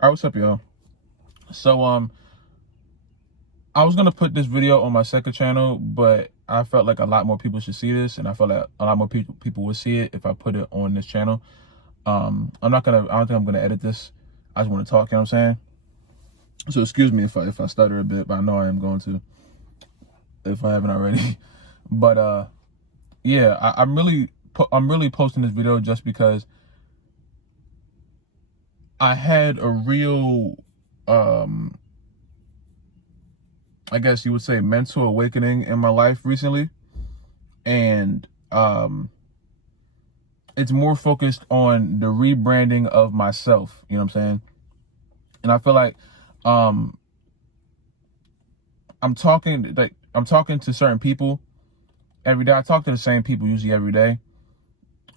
Alright, what's up, y'all? So, I was gonna put this video on my second channel, but I felt like a lot more people should see this, and I felt like a lot more people would see it if I put it on this channel. I don't think I'm gonna edit this. I just want to talk, you know what I'm saying? So excuse me if I stutter a bit, but I know I am going to, if I haven't already. But yeah, I'm really posting this video just because I had a real I guess you would say mental awakening in my life recently. And it's more focused on the rebranding of myself, you know what I'm saying? And I feel like I'm talking to certain people every day. I talk to the same people usually every day.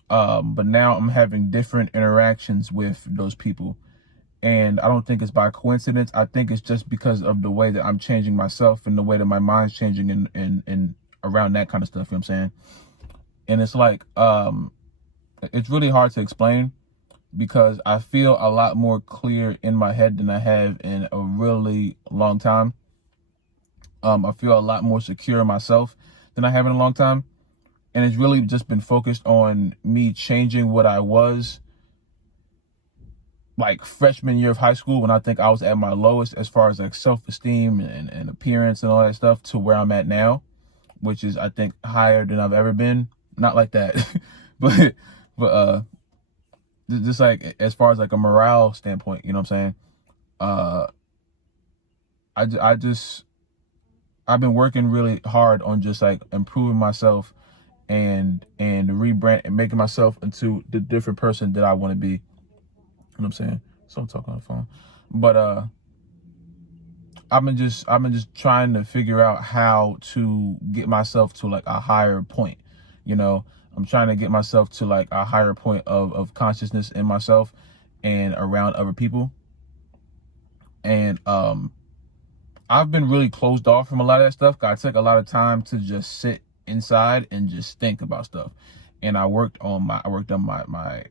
But now I'm having different interactions with those people. And I don't think it's by coincidence. I think it's just because of the way that I'm changing myself and the way that my mind's changing and around that kind of stuff, you know what I'm saying? And it's like, it's really hard to explain because I feel a lot more clear in my head than I have in a really long time. I feel a lot more secure in myself than I have in a long time. And it's really just been focused on me changing what I was like freshman year of high school, when I think I was at my lowest as far as like self-esteem and appearance and all that stuff, to where I'm at now, which is I think higher than I've ever been. Not like that, but just like as far as like a morale standpoint, you know what I'm saying? I've been working really hard on just like improving myself and rebrand and making myself into the different person that I want to be. You know what I'm saying? So I'm talking on the phone. But I've been just trying to figure out how to get myself to like a higher point. You know, I'm trying to get myself to like a higher point of consciousness in myself and around other people. And I've been really closed off from a lot of that stuff. I took a lot of time to just sit inside and just think about stuff. And I worked on my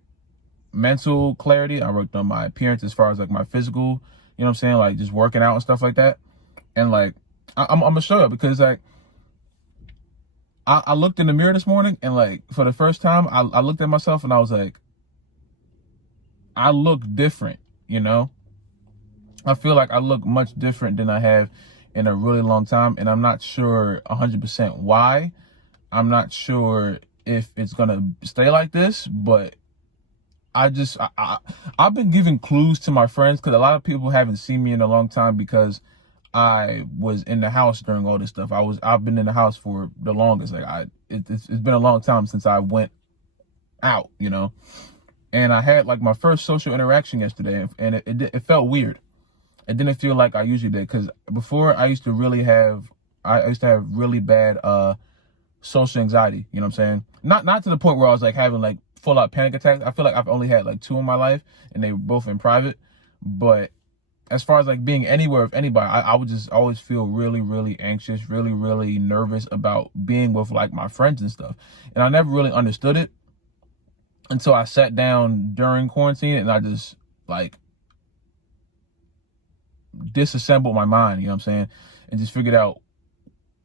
mental clarity. I worked on my appearance as far as like my physical, you know what I'm saying? Like just working out and stuff like that. And like, I'm gonna show you, because like, I looked in the mirror this morning and like, for the first time, I looked at myself and I was like, I look different, you know? I feel like I look much different than I have in a really long time. And I'm not sure 100% why. I'm not sure if it's gonna stay like this, but I've been giving clues to my friends, because a lot of people haven't seen me in a long time because I was in the house during all this stuff. I've been in the house for the longest. Like it's been a long time since I went out, you know. And I had like my first social interaction yesterday, and it felt weird. It didn't feel like I usually did, because before I used to have really bad social anxiety, you know what I'm saying? Not to the point where I was like having like full out panic attacks. I feel like I've only had like 2 in my life, and they were both in private. But as far as like being anywhere with anybody, I would just always feel really, really anxious, really, really nervous about being with like my friends and stuff. And I never really understood it until I sat down during quarantine, and I just like disassembled my mind, you know what I'm saying? And just figured out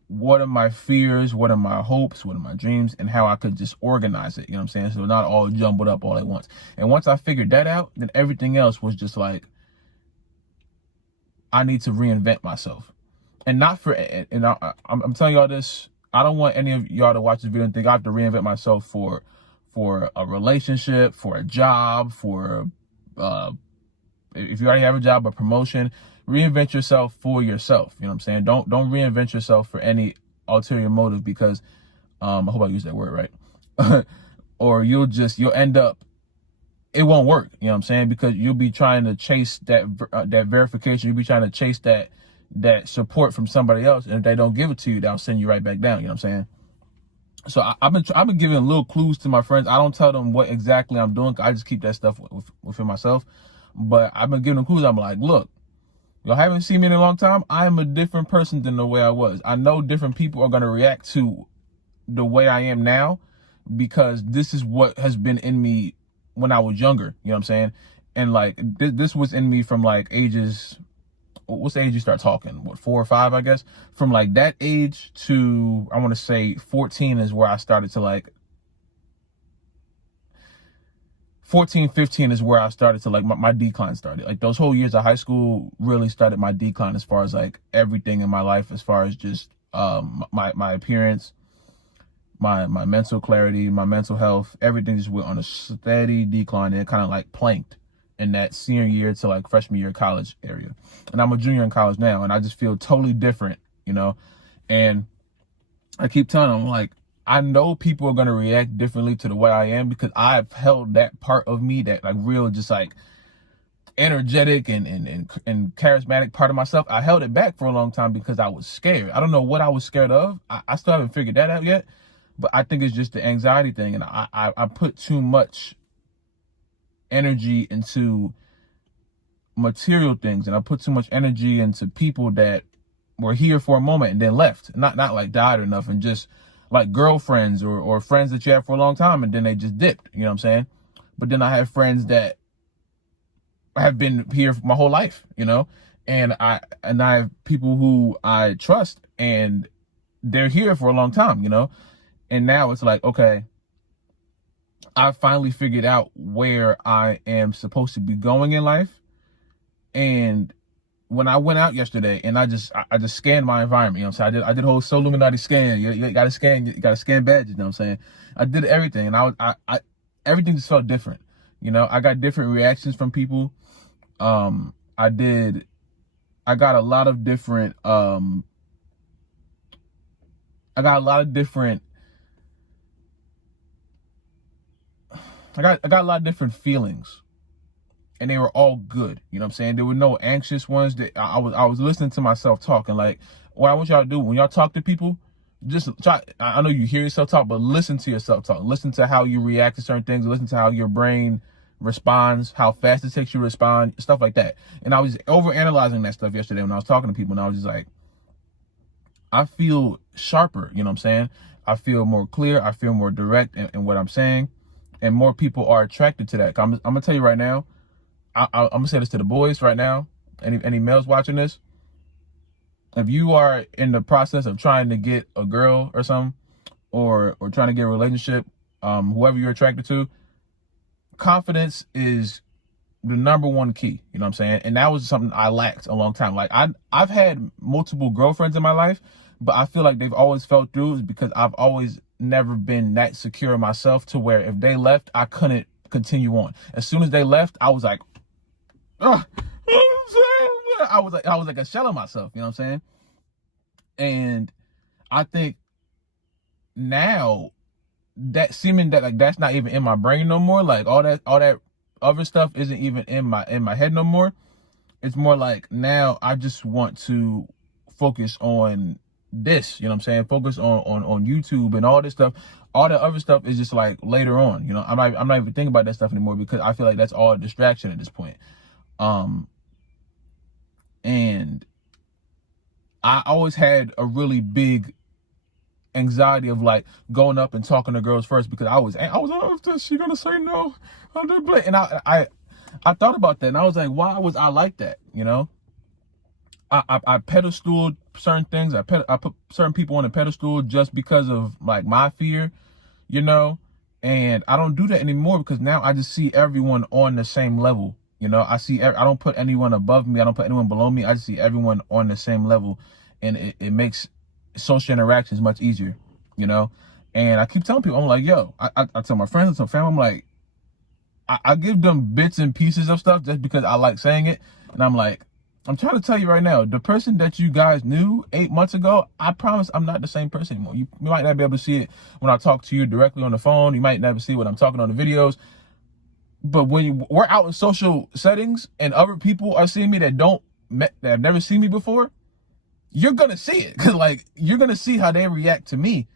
what are my fears, what are my hopes, what are my dreams, and how I could just organize it, you know what I'm saying? So not all jumbled up all at once. And once I figured that out, then everything else was just like, I need to reinvent myself. And not for, and I'm telling y'all this, I don't want any of y'all to watch this video and think I have to reinvent myself for a relationship, for a job, for, if you already have a job, a promotion. Reinvent yourself for yourself. You know what I'm saying? Don't reinvent yourself for any ulterior motive, because I hope I use that word right. Or you'll end up, it won't work. You know what I'm saying? Because you'll be trying to chase that verification. You'll be trying to chase that support from somebody else, and if they don't give it to you, they'll send you right back down. You know what I'm saying? So I've been giving little clues to my friends. I don't tell them what exactly I'm doing. I just keep that stuff within myself. But I've been giving them clues. I'm like, look, y'all haven't seen me in a long time. I am a different person than the way I was. I know different people are going to react to the way I am now, because this is what has been in me when I was younger. You know what I'm saying? And like this was in me from like ages, what's the age you start talking? What, 4 or 5, I guess? From like that age to, I want to say 14 is where I started to like, 14, 15 is where I started to like, my decline started. Like those whole years of high school really started my decline as far as like everything in my life, as far as just my appearance, my mental clarity, my mental health, everything just went on a steady decline, and it kind of like planked in that senior year to like freshman year college area. And I'm a junior in college now, and I just feel totally different, you know? And I keep telling them, like, I know people are going to react differently to the way I am, because I've held that part of me, that like real, just like energetic and charismatic part of myself. I held it back for a long time because I was scared. I don't know what I was scared of. I still haven't figured that out yet, but I think it's just the anxiety thing. And I put too much energy into material things, and I put too much energy into people that were here for a moment and then left, not like died or nothing, just like girlfriends or friends that you have for a long time and then they just dipped, you know what I'm saying? But then I have friends that have been here for my whole life, you know, and I have people who I trust and they're here for a long time, you know. And now it's like, okay, I finally figured out where I am supposed to be going in life. And when I went out yesterday and I just scanned my environment, you know what I'm saying? I did a whole Soul Illuminati scan. You gotta scan badges, you know what I'm saying? I did everything, and I everything just felt different. You know, I got different reactions from people. I got a lot of different I got a lot of different feelings, and they were all good. You know what I'm saying? There were no anxious ones. That I was listening to myself talk, and like, what I want y'all to do when y'all talk to people, just try. I know you hear yourself talk, but listen to yourself talk. Listen to how you react to certain things. Listen to how your brain responds, how fast it takes you to respond, stuff like that. And I was overanalyzing that stuff yesterday when I was talking to people, and I was just like, I feel sharper, you know what I'm saying? I feel more clear. I feel more direct in what I'm saying, and more people are attracted to that. I'm gonna tell you right now, I'm gonna say this to the boys right now, any males watching this. If you are in the process of trying to get a girl or something, or trying to get a relationship, whoever you're attracted to, confidence is the number one key, you know what I'm saying? And that was something I lacked a long time. Like I've had multiple girlfriends in my life, but I feel like they've always fell through because I've always never been that secure in myself to where if they left, I couldn't continue on. As soon as they left, I was like, oh, you know what I'm saying? I was like a shell of myself, you know what I'm saying? And I think now that seeming that like that's not even in my brain no more, like all that other stuff isn't even in my head no more. It's more like now I just want to focus on this, you know what I'm saying? Focus on YouTube and all this stuff. All the other stuff is just like later on, you know. I'm not even thinking about that stuff anymore because I feel like that's all a distraction at this point. And I always had a really big anxiety of like going up and talking to girls first because I was oh, is she gonna say no? And I thought about that and I was like, why was I like that? You know, I pedestaled certain things. I put certain people on a pedestal just because of like my fear, you know. And I don't do that anymore because now I just see everyone on the same level. You know, I don't put anyone above me. I don't put anyone below me. I just see everyone on the same level, and it makes social interactions much easier, you know. And I keep telling people, I'm like, yo, I tell my friends, I tell family, I'm like, I give them bits and pieces of stuff just because I like saying it. And I'm like, I'm trying to tell you right now, the person that you guys knew 8 months ago, I promise I'm not the same person anymore. You might not be able to see it when I talk to you directly on the phone. You might never see what I'm talking on the videos. But when we're out in social settings and other people are seeing me that have never seen me before, you're going to see it. Because like, you're going to see how they react to me.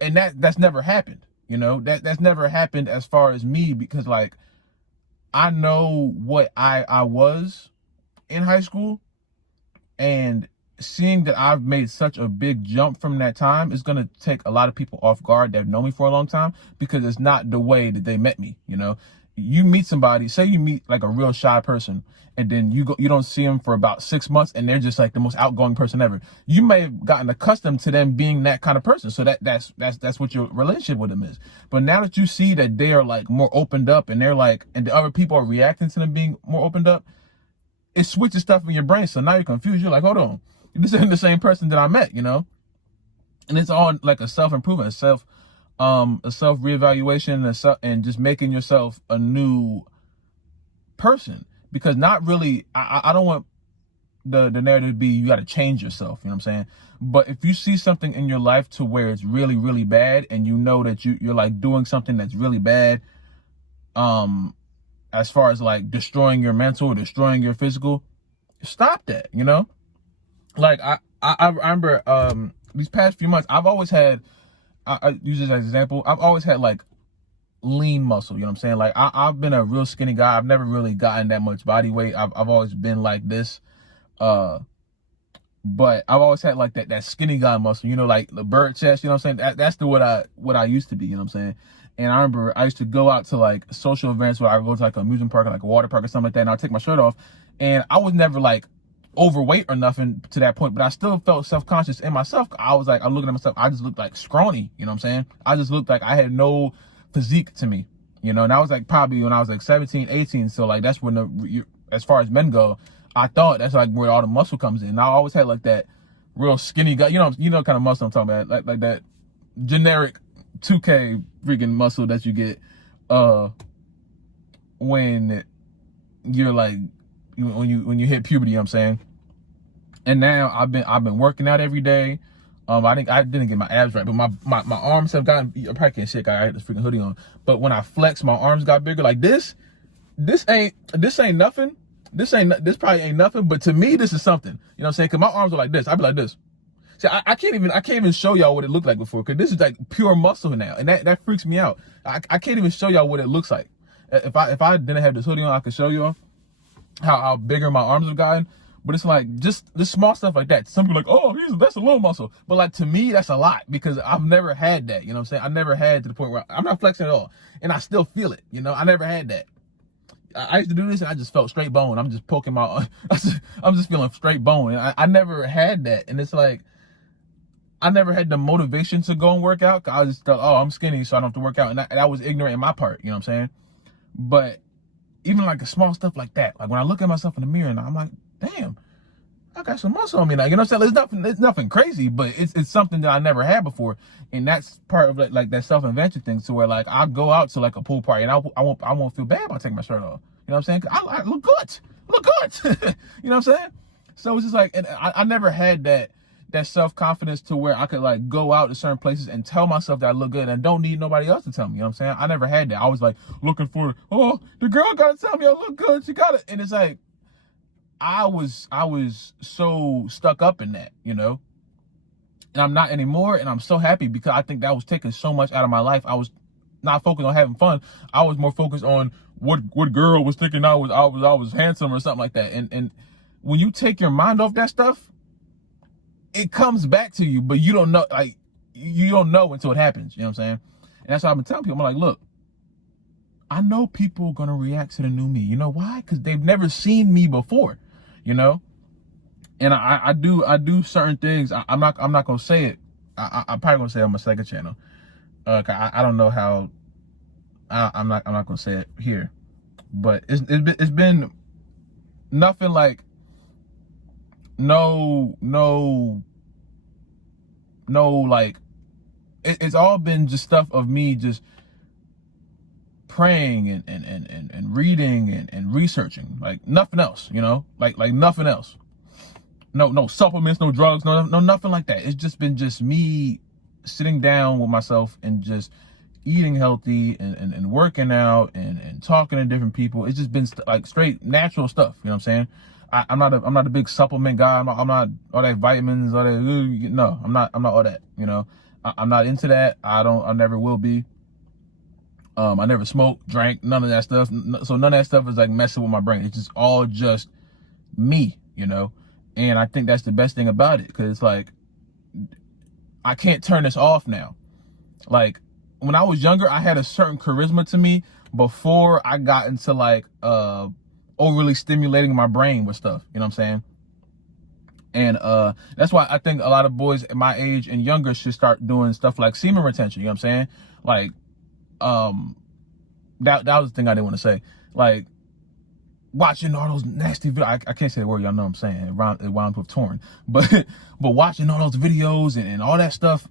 And that's never happened. You know, that's never happened as far as me, because like, I know what I was in high school, and seeing that I've made such a big jump from that time is going to take a lot of people off guard that know me for a long time, because it's not the way that they met me, you know. You meet somebody, say you meet like a real shy person, and then you don't see them for about 6 months, and they're just like the most outgoing person ever. You may have gotten accustomed to them being that kind of person, so that's what your relationship with them is. But now that you see that they are like more opened up, and they're like, and the other people are reacting to them being more opened up, it switches stuff in your brain. So now you're confused. You're like, hold on, this isn't the same person that I met, you know? And it's all like a self-improvement, a self-reevaluation, and just making yourself a new person. Because not really, I don't want the narrative to be you got to change yourself, you know what I'm saying? But if you see something in your life to where it's really, really bad, and you know that you're like doing something that's really bad, as far as like destroying your mental or destroying your physical, stop that, you know? Like I remember these past few months, I've always had, I use this as an example, I've always had like lean muscle, you know what I'm saying? Like I've been a real skinny guy. I've never really gotten that much body weight. I've always been like this. But I've always had like that skinny guy muscle, you know, like the bird chest, you know what I'm saying? That's what I used to be, you know what I'm saying? And I remember I used to go out to like social events where I would go to like an amusement park or like a water park or something like that, and I'd take my shirt off. And I was never like overweight or nothing to that point, but I still felt self-conscious in myself. I was like, I'm looking at myself, I just looked like scrawny, you know what I'm saying? I just looked like I had no physique to me, you know? And I was like probably when I was like 17, 18. So like that's when as far as men go, I thought that's like where all the muscle comes in. I always had like that real skinny guy, you know kind of muscle I'm talking about, like that generic 2K freaking muscle that you get when you're like when you hit puberty, you know what I'm saying? And now I've been working out every day. I didn't get my abs right, but my arms have gotten, I probably can't shake, I had this freaking hoodie on. But when I flex, my arms got bigger. Like this ain't nothing. This probably ain't nothing, but to me, this is something. You know what I'm saying? Cause my arms are like this. I'd be like this. See, I can't even show y'all what it looked like before, cause this is like pure muscle now, and that freaks me out. I can't even show y'all what it looks like. If I didn't have this hoodie on, I could show y'all how bigger my arms have gotten. But it's like just small stuff like that. Some people are like, oh, that's a little muscle. But like to me, that's a lot, because I've never had that. You know what I'm saying? I never had to the point where I'm not flexing at all, and I still feel it. You know, I never had that. I used to do this and I just felt straight bone. I'm just poking I'm just feeling straight bone. And I never had that. And it's like, I never had the motivation to go and work out. I just thought, oh, I'm skinny, so I don't have to work out. And that was ignorant in my part, you know what I'm saying? But even like a small stuff like that, like when I look at myself in the mirror and I'm like, damn, I got some muscle on me now. You know what I'm saying? It's nothing crazy, but it's something that I never had before. And that's part of like that self-invention thing, to where like I go out to like a pool party and I won't feel bad about taking my shirt off. You know what I'm saying? I look good. You know what I'm saying? So it's just like, and I never had that self-confidence to where I could like go out to certain places and tell myself that I look good and don't need nobody else to tell me. You know what I'm saying? I never had that. I was like looking for, oh, the girl gotta tell me I look good. She got it. And it's like, I was so stuck up in that, you know, and I'm not anymore. And I'm so happy, because I think that was taking so much out of my life. I was not focused on having fun. I was more focused on what girl was thinking I was handsome or something like that. And when you take your mind off that stuff, it comes back to you, but you don't know, like you don't know until it happens. You know what I'm saying? And that's why I've been telling people. I'm like, look, I know people are gonna react to the new me. You know why? Because they've never seen me before. You know, and I do certain things. I'm not gonna say it. I'm probably gonna say it on my second channel. I don't know how. I'm not gonna say it here, but it's been nothing like no like it's all been just stuff of me just praying and reading and researching, like nothing else, you know, like nothing else. No supplements, no drugs, no nothing like that. It's just been just me sitting down with myself and just eating healthy and working out and talking to different people. It's just been like straight natural stuff, you know what I'm saying? I'm not a big supplement guy. I'm not all that vitamins, all that. No, I'm not all that, you know. I'm not into that. I never will be. I never smoked, drank, none of that stuff. So none of that stuff is like messing with my brain. It's just all just me, you know? And I think that's the best thing about it, because it's like, I can't turn this off now. Like when I was younger, I had a certain charisma to me before I got into like overly stimulating my brain with stuff. You know what I'm saying? And that's why I think a lot of boys at my age and younger should start doing stuff like semen retention. You know what I'm saying? Like, that was the thing I didn't want to say. Like, watching all those nasty videos. I can't say the word, y'all know what I'm saying. It rhymes with torn. But watching all those videos and all that stuff,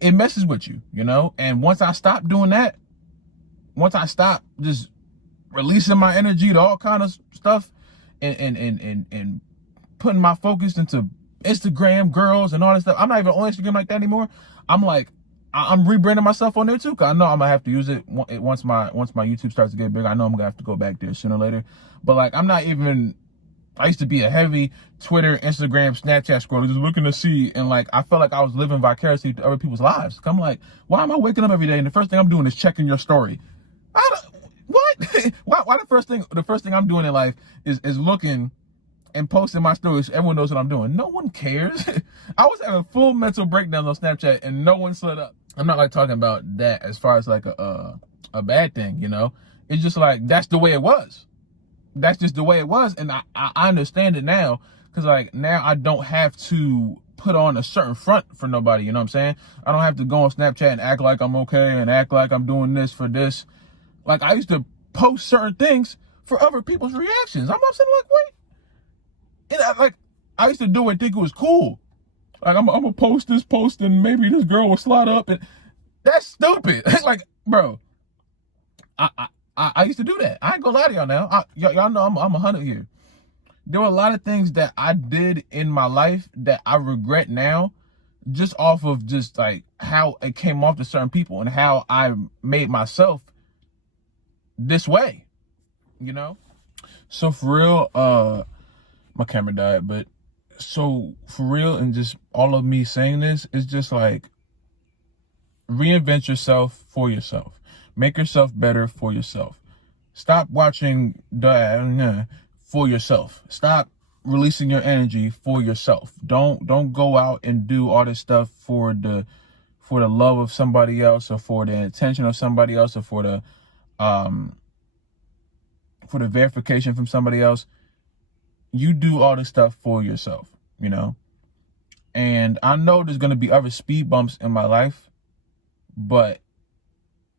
it messes with you, you know? And once I stopped doing that, once I stopped just releasing my energy to all kind of stuff and putting my focus into Instagram girls and all that stuff. I'm not even on Instagram like that anymore. I'm like, I'm rebranding myself on there too, cause I know I'm gonna have to use it once my YouTube starts to get bigger. I know I'm gonna have to go back there sooner or later. But like, I'm not even. I used to be a heavy Twitter, Instagram, Snapchat scroller, just looking to see, and like I felt like I was living vicariously through other people's lives. I'm like, why am I waking up every day and the first thing I'm doing is checking your story? What? why the first thing I'm doing in life is looking and posting my stories? Everyone knows what I'm doing. No one cares. I was having full mental breakdowns on Snapchat and no one slid up. I'm not like talking about that as far as like a bad thing, you know? It's just like, that's the way it was. That's just the way it was. And I understand it now, because like now I don't have to put on a certain front for nobody, you know what I'm saying? I don't have to go on Snapchat and act like I'm okay and act like I'm doing this for this. Like, I used to post certain things for other people's reactions. I'm upset, like, wait. And I used to do it and think it was cool. Like, I'm gonna post this post and maybe this girl will slide up, and that's stupid. Like, bro, I used to do that. I ain't gonna lie to y'all now. Y'all know I'm 100 here. There were a lot of things that I did in my life that I regret now, just off of just like how it came off to certain people and how I made myself this way, you know? So for real, my camera died, but so for real, and just all of me saying this is just like, reinvent yourself for yourself. Make yourself better for yourself. Stop watching for yourself. Stop releasing your energy for yourself. Don't go out and do all this stuff for the love of somebody else, or for the attention of somebody else, or for the verification from somebody else. You do all this stuff for yourself, you know? And I know there's going to be other speed bumps in my life, but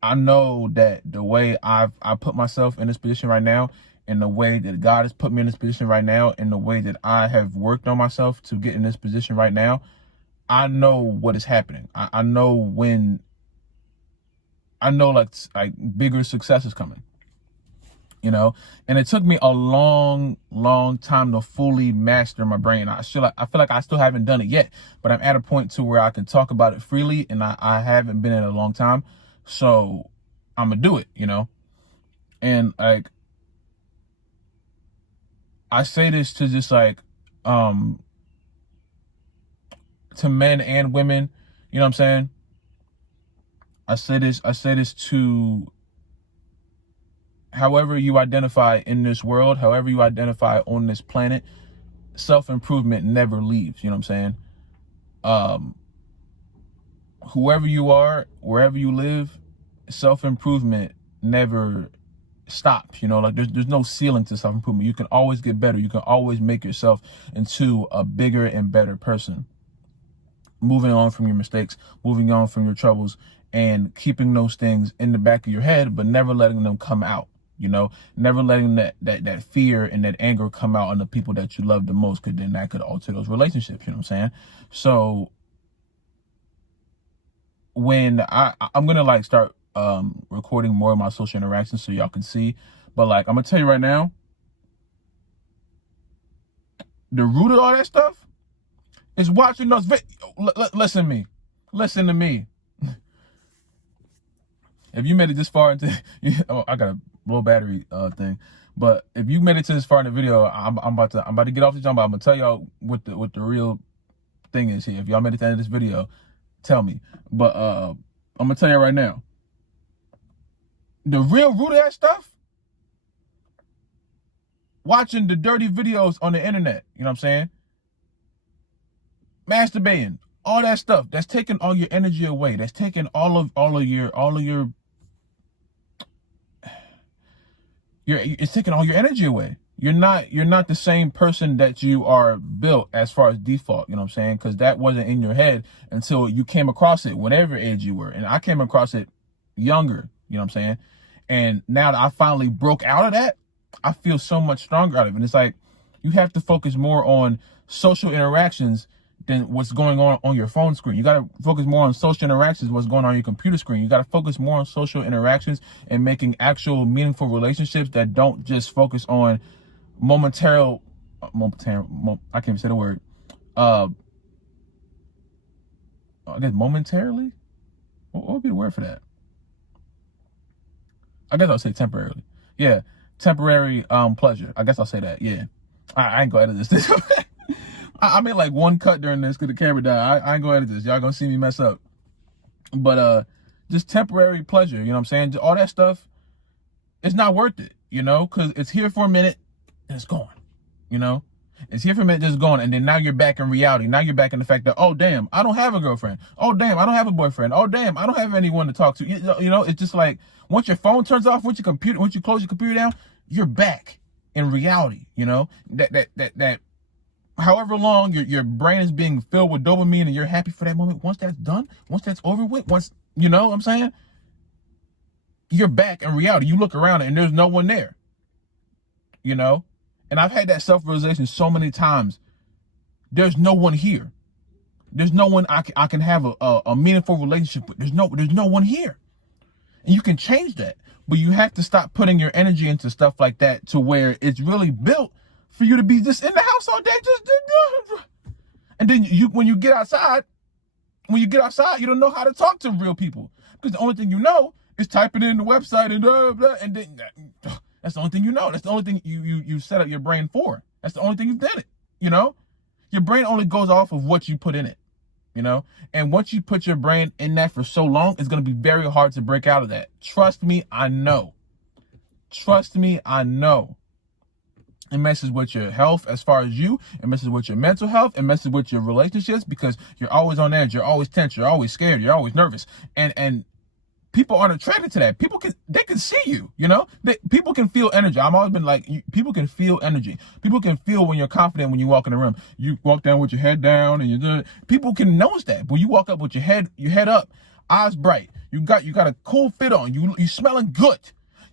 I know that the way I put myself in this position right now, and the way that God has put me in this position right now, and the way that I have worked on myself to get in this position right now, I know what is happening. I know when, I know like bigger success is coming, you know? And it took me a long time to fully master my brain. I feel like I still haven't done it yet, but I'm at a point to where I can talk about it freely, and I haven't been in a long time. So I'm gonna do it, you know? And like, I say this to just like, to men and women, you know what I'm saying? I say this to however you identify in this world, however you identify on this planet, self-improvement never leaves, you know what I'm saying? Whoever you are, wherever you live, self-improvement never stops, you know? Like, there's no ceiling to self-improvement. You can always get better. You can always make yourself into a bigger and better person. Moving on from your mistakes, moving on from your troubles, and keeping those things in the back of your head, but never letting them come out, you know? Never letting that fear and that anger come out on the people that you love the most, because then that could alter those relationships, you know what I'm saying? So when I'm gonna like start recording more of my social interactions so y'all can see, but like, I'm gonna tell you right now, the root of all that stuff is watching those listen to me. If you made it this far into I got a low battery thing, but if you made it to this far in the video, I'm about to get off the jump. I'm gonna tell y'all what the real thing is here. If y'all made it to the end of this video, tell me. But I'm gonna tell you right now, the real root of that stuff, watching the dirty videos on the internet, you know what I'm saying? Masturbating, all that stuff, that's taking all your energy away. That's taking all of your it's taking all your energy away. You're not the same person that you are built as far as default, you know what I'm saying? Because that wasn't in your head until you came across it, whatever age you were. And I came across it younger, you know what I'm saying? And now that I finally broke out of that, I feel so much stronger out of it. And it's like, you have to focus more on social interactions than what's going on your phone screen. You got to focus more on social interactions, what's going on your computer screen. You got to focus more on social interactions and making actual meaningful relationships that don't just focus on momentary, I can't even say the word. I guess momentarily? What would be the word for that? I guess I'll say temporarily. Yeah, temporary pleasure. I guess I'll say that. Yeah. I ain't gonna edit this. I made like one cut during this because the camera died. I ain't gonna edit this. Y'all gonna see me mess up. But just temporary pleasure, you know what I'm saying? All that stuff, it's not worth it, you know, because it's here for a minute and it's gone, you know? It's here for a minute, it's gone, and then now you're back in reality. Now you're back in the fact that, oh, damn, I don't have a girlfriend. Oh, damn, I don't have a boyfriend. Oh, damn, I don't have anyone to talk to. You know, it's just like, once your phone turns off, once you close your computer down, you're back in reality, you know? That however long your brain is being filled with dopamine and you're happy for that moment, once that's done, once that's over with, once, you know what I'm saying? You're back in reality. You look around and there's no one there, you know? And I've had that self-realization so many times. There's no one here. There's no one I can have a meaningful relationship with. There's no one here. And you can change that. But you have to stop putting your energy into stuff like that to where it's really built for you to be just in the house all day. And then when you get outside, you don't know how to talk to real people. Because the only thing you know is typing in the website and blah, blah, and then that's the only thing you know. That's the only thing you set up your brain for. That's the only thing you've done it, you know? Your brain only goes off of what you put in it, you know? And once you put your brain in that for so long, it's going to be very hard to break out of that. Trust me, I know. Trust me, I know. It messes with your health as far as you. It messes with your mental health. It messes with your relationships because you're always on edge. You're always tense. You're always scared. You're always nervous. And people aren't attracted to that. They can see you, you know? People can feel energy. I've always been like, people can feel energy. People can feel when you're confident when you walk in the room. You walk down with your head down and you're doing, people can notice that. When you walk up with your head up, eyes bright. You got a cool fit on. You smelling good.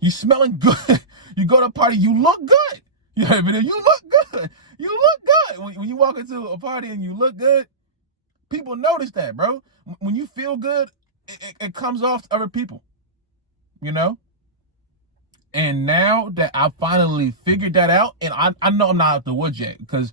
You smelling good. You go to a party, you look good. You know what I mean? You look good. You look good. When you walk into a party and you look good, people notice that, bro. When you feel good, it comes off to other people, you know? And now that I finally figured that out, and I know I'm not out the woods yet, because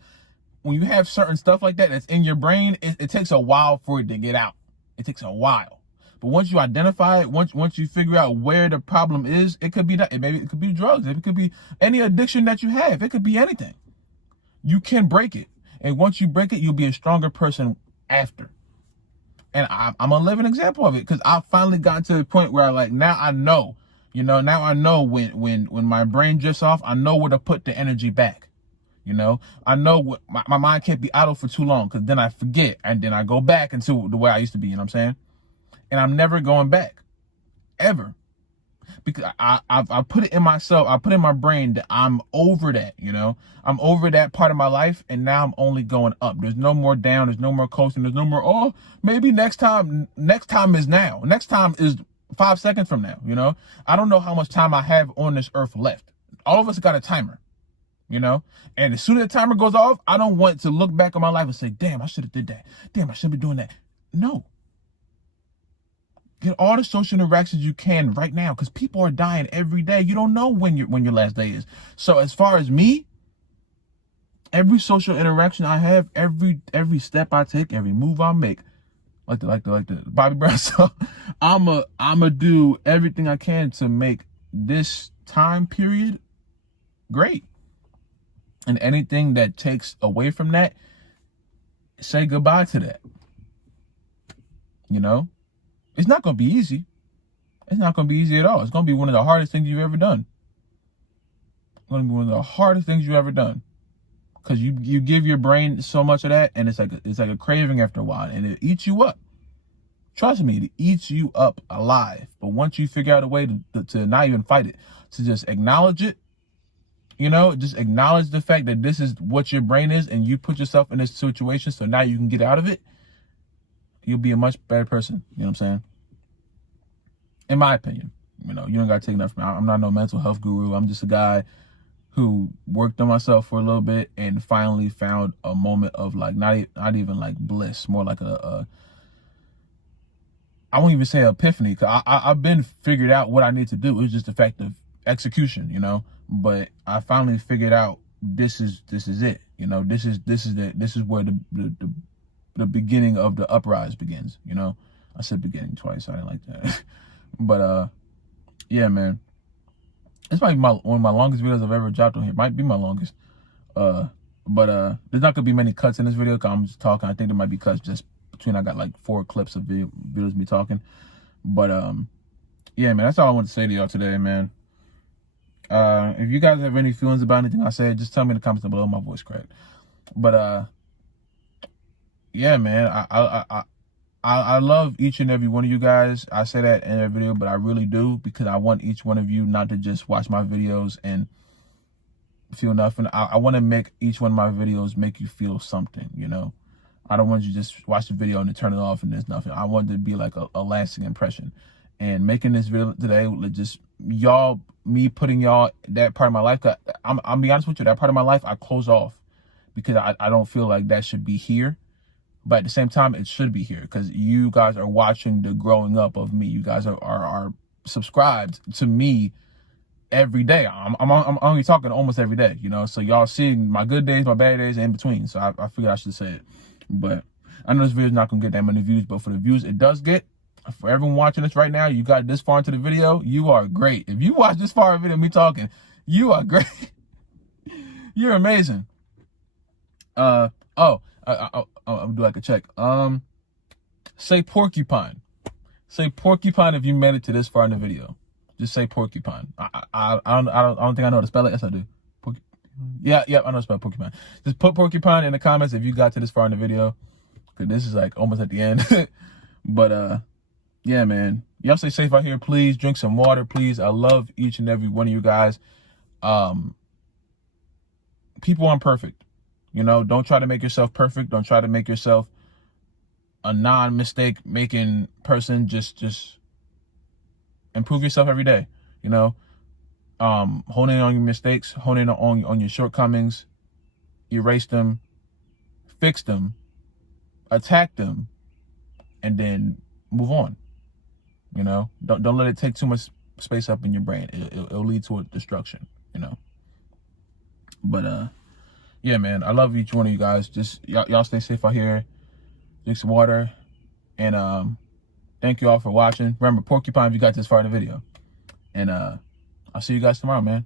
when you have certain stuff like that that's in your brain, it takes a while for it to get out. It takes a while. But once you identify it, once you figure out where the problem is, it could be that. Maybe it could be drugs. It could be any addiction that you have. It could be anything. You can break it. And once you break it, you'll be a stronger person after. And I'm a living example of it because I finally got to the point where now I know, you know, now I know when my brain drifts off, I know where to put the energy back. You know, I know my mind can't be idle for too long because then I forget and then I go back into the way I used to be, you know what I'm saying? And I'm never going back, ever. Because I put it in myself, I put in my brain that I'm over that, you know? I'm over that part of my life, and now I'm only going up. There's no more down, there's no more coasting, there's no more, oh, maybe next time is now. Next time is 5 seconds from now, you know? I don't know how much time I have on this earth left. All of us got a timer, you know? And as soon as the timer goes off, I don't want to look back on my life and say, damn, I should have did that. Damn, I should be doing that. No. Get all the social interactions you can right now because people are dying every day. You don't know when your last day is. So as far as me, every social interaction I have, every step I take, every move I make, like the Bobby Brown song, I'ma do everything I can to make this time period great. And anything that takes away from that, say goodbye to that. You know? It's not going to be easy. It's not going to be easy at all. It's going to be one of the hardest things you've ever done. It's going to be one of the hardest things you've ever done. Because you give your brain so much of that, and it's like a craving after a while, and it eats you up. Trust me, it eats you up alive. But once you figure out a way to not even fight it, to just acknowledge it You know, just acknowledge the fact that this is what your brain is, and you put yourself in this situation so now you can get out of it. You'll be a much better person. You know what I'm saying? In my opinion. You know, you don't got to take enough from me. I'm not no mental health guru. I'm just a guy who worked on myself for a little bit and finally found a moment of like, not even like bliss, more like I won't even say epiphany, because I've been figured out what I need to do. It was just the fact of execution, you know. But I finally figured out this is it, you know. This is where the beginning of the uprise begins, you know. I said beginning twice, I didn't like that. But yeah, man, this might be one of my longest videos I've ever dropped on here. Might be my longest. But there's not gonna be many cuts in this video because I'm just talking. I think there might be cuts just between. I got like 4 clips of videos of me talking. But yeah, man, that's all I want to say to y'all today, man. If you guys have any feelings about anything I said, just tell me in the comments below. My voice cracked. But yeah, man, I love each and every one of you guys. I say that in every video, but I really do, because I want each one of you not to just watch my videos and feel nothing. I want to make each one of my videos make you feel something, you know. I don't want you to just watch the video and then turn it off and there's nothing. I want it to be like a lasting impression. And making this video today, just me putting y'all that part of my life, I'm be honest with you, that part of my life I close off because I don't feel like that should be here. But at the same time, it should be here because you guys are watching the growing up of me. You guys are subscribed to me every day. I'm only talking almost every day, you know. So y'all seeing my good days, my bad days, and in between. So I figured I should say it. But I know this video's not gonna get that many views, but for the views it does get, for everyone watching this right now, you got this far into the video, you are great. If you watch this far into me talking, you are great. You're amazing. I'll do like a check. Say porcupine. Say porcupine if you made it to this far in the video. Just say porcupine. I don't think I know how to spell it. Yes, I do. Yeah, I know how to spell porcupine. Just put porcupine in the comments if you got to this far in the video, because this is like almost at the end. But yeah, man. Y'all stay safe out here, please. Drink some water, please. I love each and every one of you guys. People aren't perfect. You know, don't try to make yourself perfect. Don't try to make yourself a non-mistake making person. Just improve yourself every day. You know, hone in on your mistakes, hone in on your shortcomings, erase them, fix them, attack them, and then move on. You know, don't let it take too much space up in your brain. It'll lead to a destruction. You know. But yeah, man, I love each one of you guys. Just y'all stay safe out here. Drink some water, and thank you all for watching. Remember, porcupine if you got this far in the video. And I'll see you guys tomorrow, man.